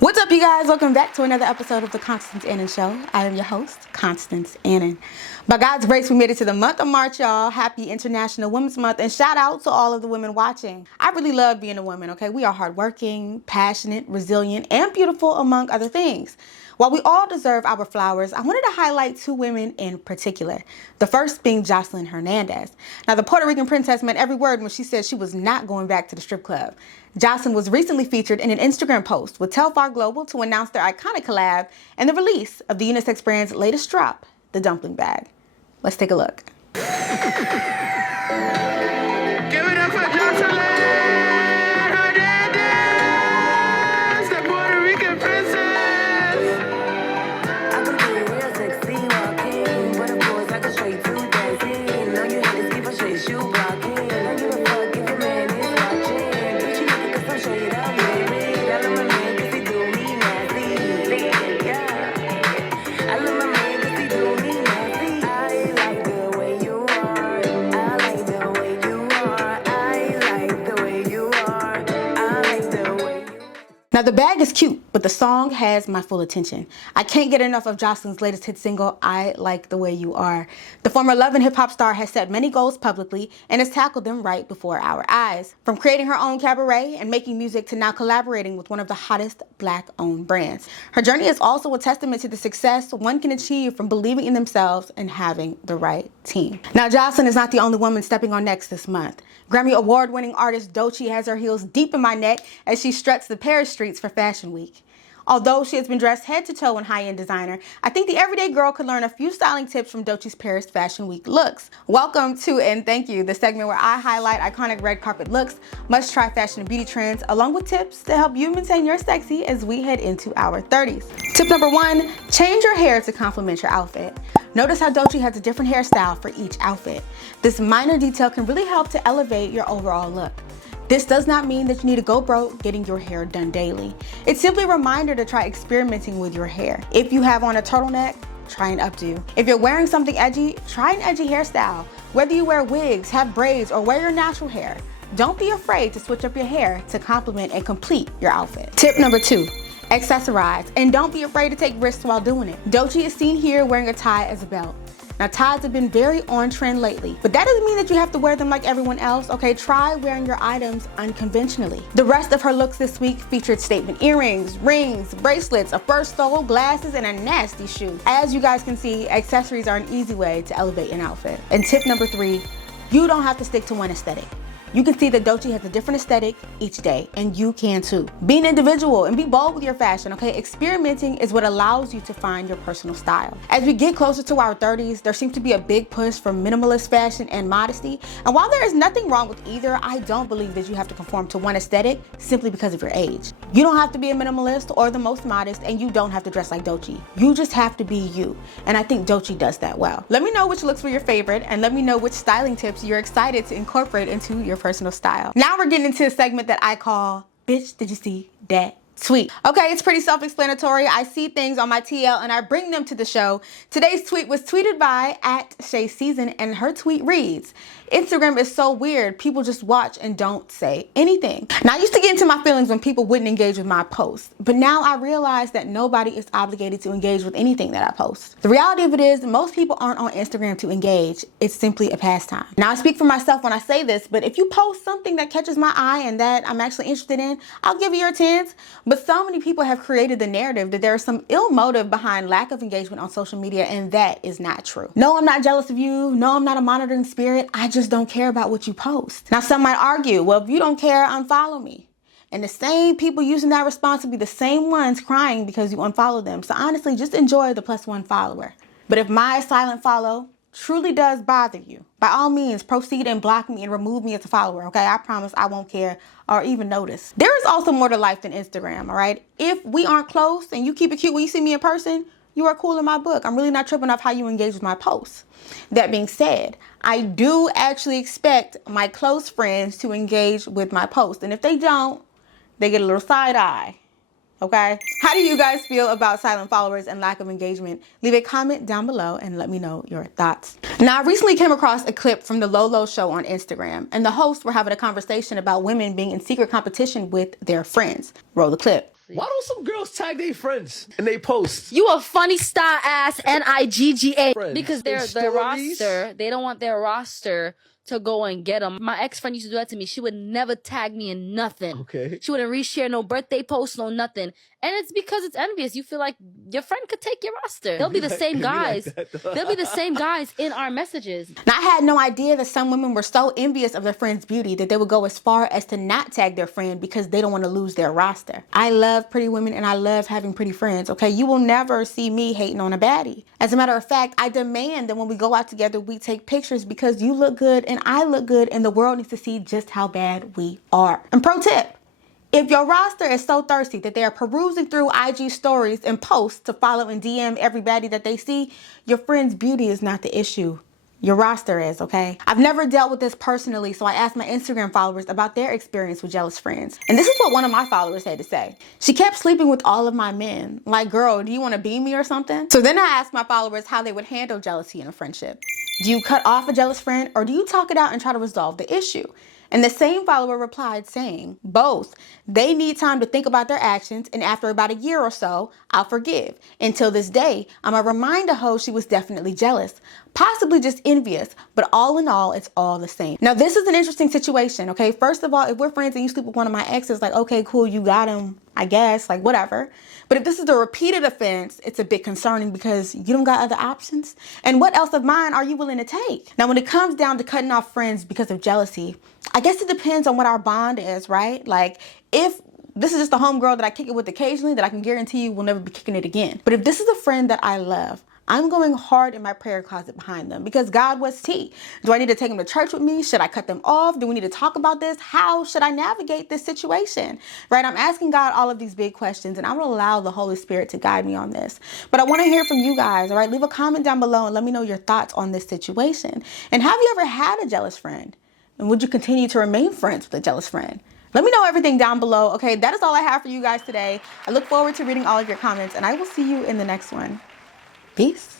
What's up, you guys? Welcome back to another episode of the Constance Annan Show. I am your host, Constance Annan. By God's grace, we made it to the month of March, y'all. Happy International Women's Month, and shout out to all of the women watching. I really love being a woman, okay? We are hardworking, passionate, resilient, and beautiful, among other things. While we all deserve our flowers, I wanted to highlight two women in particular. The first being Joseline Hernandez. Now, the Puerto Rican princess meant every word when she said she was not going back to the strip club. Joseline was recently featured in an Instagram post with Telfar Global to announce their iconic collab and the release of the unisex brand's latest drop, the dumpling bag. Let's take a look. Give it up for Joseline Hernandez, the Puerto Rican princess. I can be real sexy walking, but of course I can show you to dancing. Know you hate to skip, I'll show you shoe blocking. Don't give a fuck if your man is watching. Doechii nigga, cause I'll show you that baby. I love my man cause he do me nasty. Yeah. I love my man cause he do me nasty. I like the way you are. I like the way you are. I like the way you are. I like the way you are. Now, the bag is cute, but the song has my full attention. I can't get enough of Joseline's latest hit single, I Like the Way You Are. The former love and hip-hop star has set many goals publicly and has tackled them right before our eyes. From creating her own cabaret and making music to now collaborating with one of the hottest Black-owned brands. Her journey is also a testament to the success one can achieve from believing in themselves and having the right team. Now, Joseline is not the only woman stepping on necks this month. Grammy award-winning artist Doechii has her heels deep in my neck as she struts the Paris streets for Fashion Week. Although she has been dressed head to toe in high-end designer, I think the everyday girl could learn a few styling tips from Doechii's Paris Fashion Week looks. Welcome to and thank you, the segment where I highlight iconic red carpet looks, must-try fashion and beauty trends, along with tips to help you maintain your sexy as we head into our 30s. Tip number 1, change your hair to complement your outfit. Notice how Doechii has a different hairstyle for each outfit. This minor detail can really help to elevate your overall look. This does not mean that you need to go broke getting your hair done daily. It's simply a reminder to try experimenting with your hair. If you have on a turtleneck, try an updo. If you're wearing something edgy, try an edgy hairstyle. Whether you wear wigs, have braids, or wear your natural hair, don't be afraid to switch up your hair to complement and complete your outfit. Tip number 2. Accessorize, and don't be afraid to take risks while doing it. Doechii is seen here wearing a tie as a belt. Now, ties have been very on trend lately, but that doesn't mean that you have to wear them like everyone else, okay? Try wearing your items unconventionally. The rest of her looks this week featured statement earrings, rings, bracelets, a fur stole, glasses, and a nasty shoe. As you guys can see, accessories are an easy way to elevate an outfit. And tip number 3, you don't have to stick to one aesthetic. You can see that Doechii has a different aesthetic each day, and you can too. Be an individual and be bold with your fashion, okay? Experimenting is what allows you to find your personal style. As we get closer to our 30s, there seems to be a big push for minimalist fashion and modesty. And while there is nothing wrong with either, I don't believe that you have to conform to one aesthetic simply because of your age. You don't have to be a minimalist or the most modest, and you don't have to dress like Doechii. You just have to be you. And I think Doechii does that well. Let me know which looks were your favorite, and let me know which styling tips you're excited to incorporate into your personal style. Now we're getting into a segment that I call, Bitch, Did You See That Tweet? Okay, it's pretty self-explanatory. I see things on my TL and I bring them to the show. Today's tweet was tweeted by @ShaySeason, and her tweet reads, Instagram is so weird. People just watch and don't say anything. Now, I used to get into my feelings when people wouldn't engage with my posts, but now I realize that nobody is obligated to engage with anything that I post. The reality of it is most people aren't on Instagram to engage. It's simply a pastime. Now, I speak for myself when I say this, but if you post something that catches my eye and that I'm actually interested in, I'll give you your chance. But so many people have created the narrative that there is some ill motive behind lack of engagement on social media, and that is not true. No, I'm not jealous of you. No, I'm not a monitoring spirit. I just don't care about what you post. Now, some might argue, well, if you don't care, unfollow me. And the same people using that response will be the same ones crying because you unfollow them. So honestly, just enjoy the +1 follower. But if my silent follow truly does bother you, by all means, proceed and block me and remove me as a follower, okay? I promise I won't care or even notice. There is also more to life than Instagram, all right? If we aren't close and you keep it cute when you see me in person, you are cool in my book. I'm really not tripping off how you engage with my posts. That being said, I do actually expect my close friends to engage with my posts. And if they don't, they get a little side eye. Okay? How do you guys feel about silent followers and lack of engagement? Leave a comment down below and let me know your thoughts. Now, I recently came across a clip from the Lolo Show on Instagram, and the hosts were having a conversation about women being in secret competition with their friends. Roll the clip. honestly. Why don't some girls tag their friends and they post? You a funny star ass NIGGA. Friends. Because In their stories? roster, they don't want their roster to go and get them. My ex-friend used to do that to me. She would never tag me in nothing. Okay. She wouldn't reshare no birthday posts, no nothing. And it's because it's envious. You feel like your friend could take your roster. They'll be the same guys. They'll be the same guys in our messages. Now, I had no idea that some women were so envious of their friend's beauty that they would go as far as to not tag their friend because they don't want to lose their roster. I love pretty women and I love having pretty friends, okay? You will never see me hating on a baddie. As a matter of fact, I demand that when we go out together, we take pictures because you look good and I look good and the world needs to see just how bad we are. And pro tip, if your roster is so thirsty that they are perusing through IG stories and posts to follow and DM everybody that they see, your friend's beauty is not the issue. Your roster is, okay? I've never dealt with this personally, so I asked my Instagram followers about their experience with jealous friends. And this is what one of my followers had to say. She kept sleeping with all of my men. Like, girl, do you want to be me or something? So then I asked my followers how they would handle jealousy in a friendship. Do you cut off a jealous friend or do you talk it out and try to resolve the issue? And the same follower replied saying, both. They need time to think about their actions, and after about a year or so, I'll forgive. Until this day, I'm a reminder hoe she was definitely jealous, possibly just envious, but all in all, it's all the same. Now, this is an interesting situation, okay? First of all, if we're friends and you sleep with one of my exes, like, okay, cool, you got him, I guess, like, whatever. But if this is a repeated offense, it's a bit concerning because you don't got other options. And what else of mine are you willing to take? Now, when it comes down to cutting off friends because of jealousy, I guess it depends on what our bond is, right? Like, if this is just a homegirl that I kick it with occasionally, that I can guarantee you will never be kicking it again. But if this is a friend that I love, I'm going hard in my prayer closet behind them because God was tea. Do I need to take them to church with me? Should I cut them off? Do we need to talk about this? How should I navigate this situation? Right? I'm asking God all of these big questions and I will allow the Holy Spirit to guide me on this. But I want to hear from you guys, all right? Leave a comment down below and let me know your thoughts on this situation. And have you ever had a jealous friend? And would you continue to remain friends with a jealous friend? Let me know everything down below. Okay, that is all I have for you guys today. I look forward to reading all of your comments and I will see you in the next one. Peace.